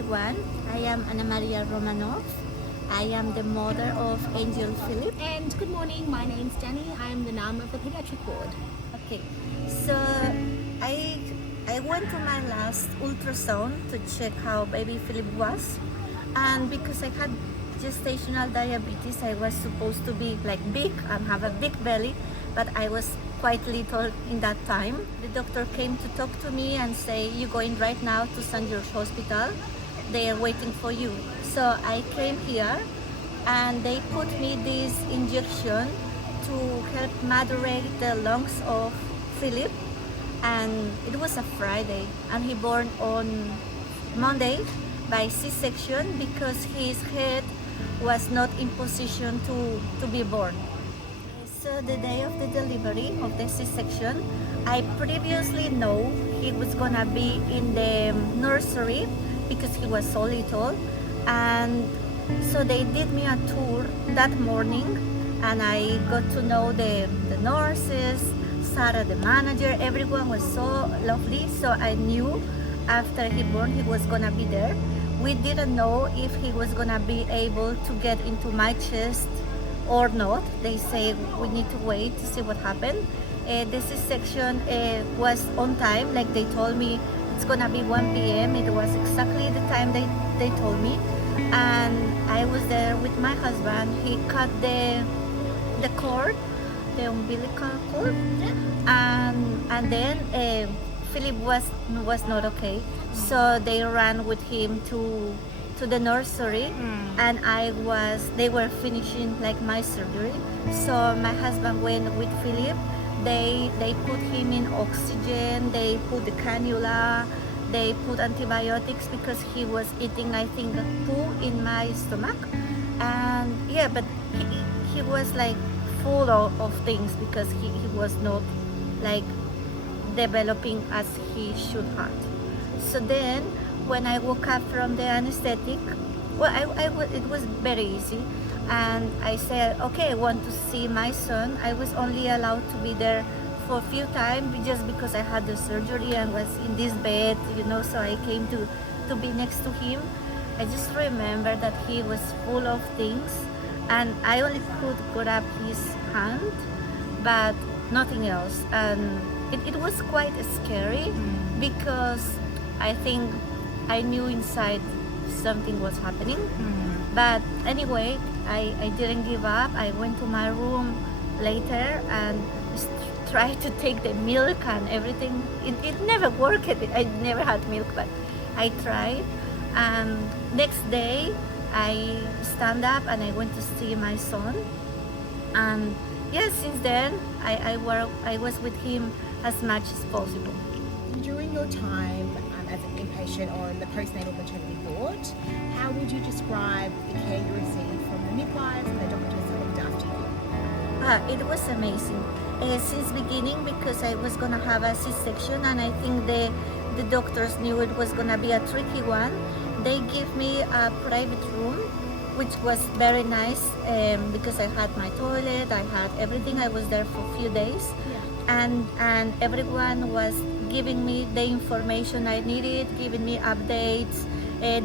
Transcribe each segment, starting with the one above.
everyone. I am Ana Maria Romanov. I am the mother of Angel Philip. And good morning, my name's Danny. I am the NAM of the pediatric ward. Okay, so I went to my last ultrasound to check how baby Philip was, and because I had gestational diabetes, I was supposed to be like big and have a big belly, but I was quite little in that time. The doctor came to talk to me and say, "You're going right now to St. George Hospital. They are waiting for you." So I came here and they put me this injection to help moderate the lungs of Philip, and it was a Friday and he born on Monday by C-section because his head was not in position to be born. So the day of the delivery of the C-section, I previously know he was gonna be in the nursery because he was so little, and so they did me a tour that morning and I got to know the nurses, Sarah the manager, everyone was so lovely. So I knew after he born he was gonna be there. We didn't know if he was gonna be able to get into my chest or not. They say we need to wait to see what happened. The C-section was on time, like they told me it's gonna be 1 p.m. It was exactly the time they told me, and I was there with my husband. He cut the cord, the umbilical cord, and then Philip was not okay, so they ran with him to the nursery, and they were finishing like my surgery. So my husband went with Philip. They put him in oxygen, they put the cannula, they put antibiotics because he was eating, I think, poo in my stomach. And yeah, but he was like full of things because he was not like developing as he should have. So then when I woke up from the anesthetic, well, it was very easy. And I said, okay, I want to see my son. I was only allowed to be there for a few times just because I had the surgery and was in this bed, so I came to be next to him. I just remember that he was full of things and I only could grab his hand, but nothing else. And it was quite scary because I think I knew inside something was happening. But anyway, I didn't give up. I went to my room later and tried to take the milk and everything. It never worked. I never had milk, but I tried. And next day, I stand up and I went to see my son. And yes, since then, I was with him as much as possible. During your time as an inpatient on the postnatal maternity ward, how would you describe the care you received from the midwives and the doctors who looked after you? It was amazing. Since beginning, because I was gonna have a C-section and I think the doctors knew it was gonna be a tricky one, they gave me a private room, which was very nice because I had my toilet, I had everything. I was there for a few days, and everyone was giving me the information I needed, giving me updates,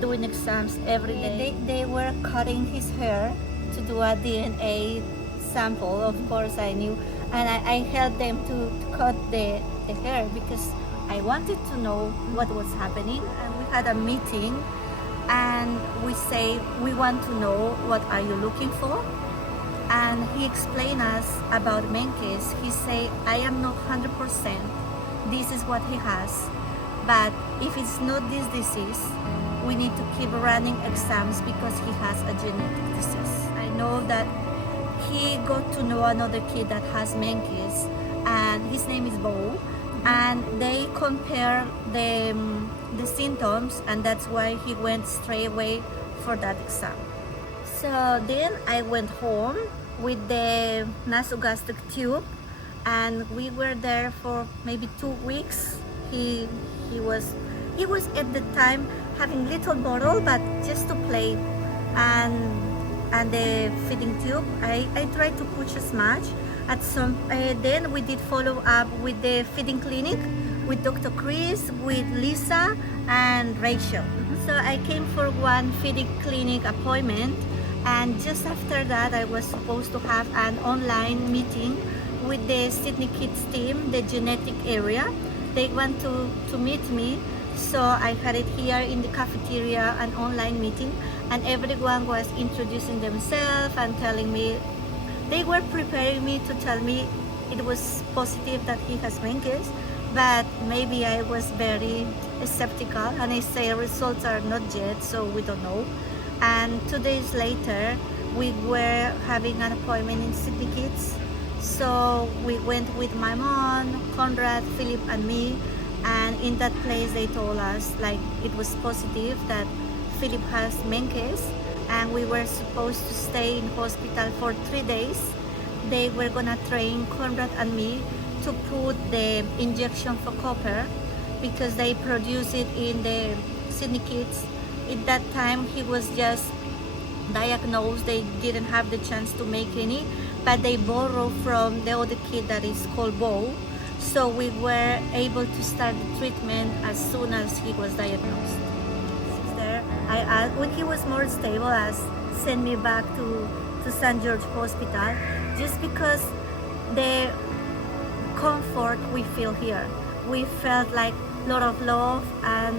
doing exams every day. They were cutting his hair to do a DNA sample. Of course I knew, and I helped them to cut the hair because I wanted to know what was happening. And we had a meeting and we say, we want to know what are you looking for. And he explained us about Menkes. He say, I am not 100%. This is what he has. But if it's not this disease, we need to keep running exams because he has a genetic disease. I know that he got to know another kid that has Menkes, and his name is Bo, and they compare the symptoms, and that's why he went straight away for that exam. So then I went home with the nasogastric tube, and we were there for maybe 2 weeks. He was at the time having little bottle, but just to play, and the feeding tube, I tried to push as much. Then we did follow up with the feeding clinic with Dr. Chris, with Lisa, and Rachel. So I came for one feeding clinic appointment, and just after that I was supposed to have an online meeting with the Sydney Kids team, the genetic area. They want to meet me, so I had it here in the cafeteria, an online meeting, and everyone was introducing themselves and telling me, they were preparing me to tell me it was positive that he has Menkes, but maybe I was very skeptical, and I say results are not yet, so we don't know. And 2 days later, we were having an appointment in Sydney Kids. So we went with my mom, Conrad, Philip, and me. And in that place, they told us like it was positive that Philip has Menkes, and we were supposed to stay in hospital for 3 days. They were gonna train Conrad and me to put the injection for copper because they produce it in the Sydney Kids. At that time, he was just diagnosed. They didn't have the chance to make any, but they borrow from the other kid that is called Bo. So we were able to start the treatment as soon as he was diagnosed. There, I asked, when he was more stable, I sent me back to St. George Hospital, just because the comfort we feel here. We felt like a lot of love, and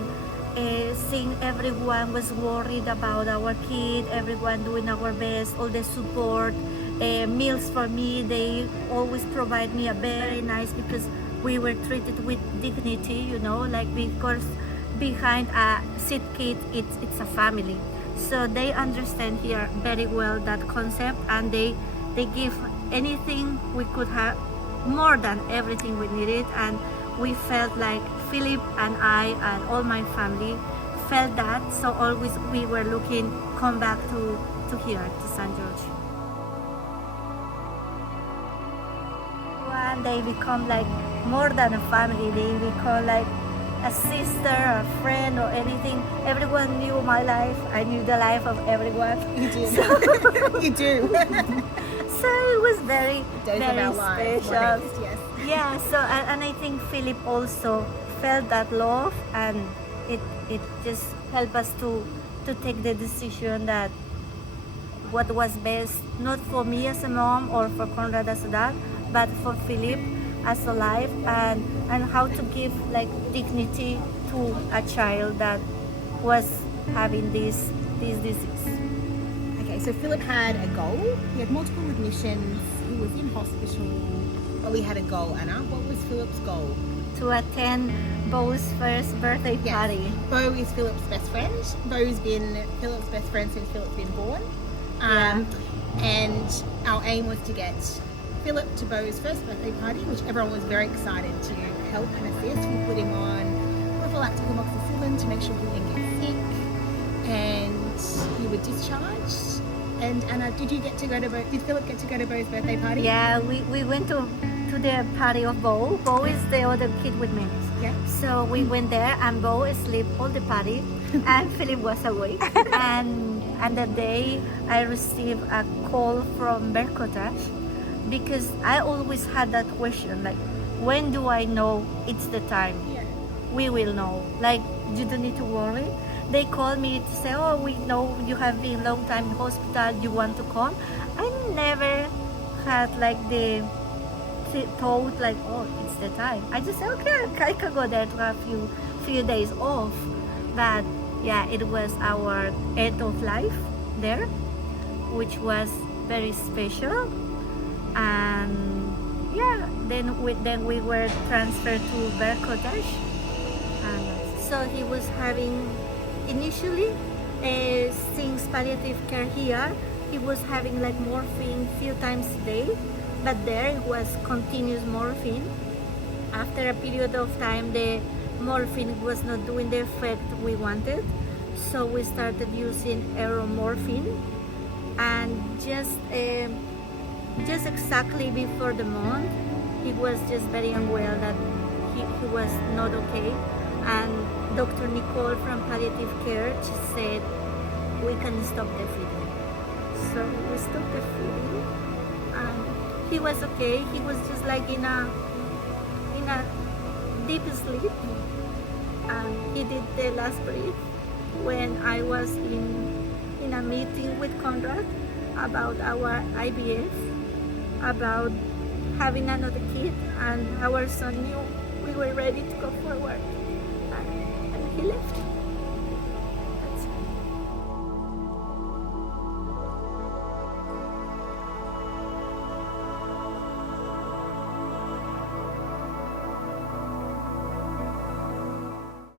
seeing everyone was worried about our kid, everyone doing our best, all the support. Meals for me, they always provide me a very nice, because we were treated with dignity, you know, like, because behind a sick kid, it's a family. So they understand here very well that concept, and they give anything we could have, more than everything we needed. And we felt like Philip and I and all my family felt that, so always we were looking come back to here, to St. George. And they become like more than a family. They become like a sister, a friend, or anything. Everyone knew my life. I knew the life of everyone. You do. So, You do. so it was very, Days very of our lives. What special. next? Yes. Yeah. So and I think Philip also felt that love, and it just helped us to take the decision that what was best, not for me as a mom or for Conrad as a dad, but for Philip as a life, and how to give like dignity to a child that was having this disease. Okay, so Philip had a goal. He had multiple admissions. He was in hospital, but we had a goal. Anna, what was Philip's goal? To attend Bo's first birthday Yes. party. Bo is Philip's best friend. Bo's been Philip's best friend since Philip's been born. And our aim was to get Philip to Bo's first birthday party, which everyone was very excited to help and assist. We put him on prophylactic amoxicillin to make sure he didn't get sick, and you were discharged. And Anna, did Philip get to go to Bo's birthday party? Yeah, we went to the party of Bo. Bo is the other kid with me. Yeah. So we went there, and Bo asleep all the party, and Philip was awake. And that day I received a call from Berkotash, because I always had that question, like, when do I know it's the time? Yeah. We will know. Like, you don't need to worry. They called me to say, oh, we know you have been a long time in hospital, you want to come. I never had like the thought like, oh, it's the time. I just said, okay, I can go there to have few days off. But yeah, it was our end of life there, which was very special. And yeah, then we were transferred to Berkotash. So he was having initially, since palliative care here, he was having like morphine few times a day, but there it was continuous morphine. After a period of time, the morphine was not doing the effect we wanted, so we started using aeromorphine. And just exactly before the month, he was just very unwell, that he was not okay. And Dr. Nicole from palliative care, she said, we can stop the feeding. So we stopped the feeding, and he was okay. He was just like in a deep sleep. and he did the last breath when I was in a meeting with Conrad about our IVF, about having another kid, and our son knew we were ready to go forward, and he left.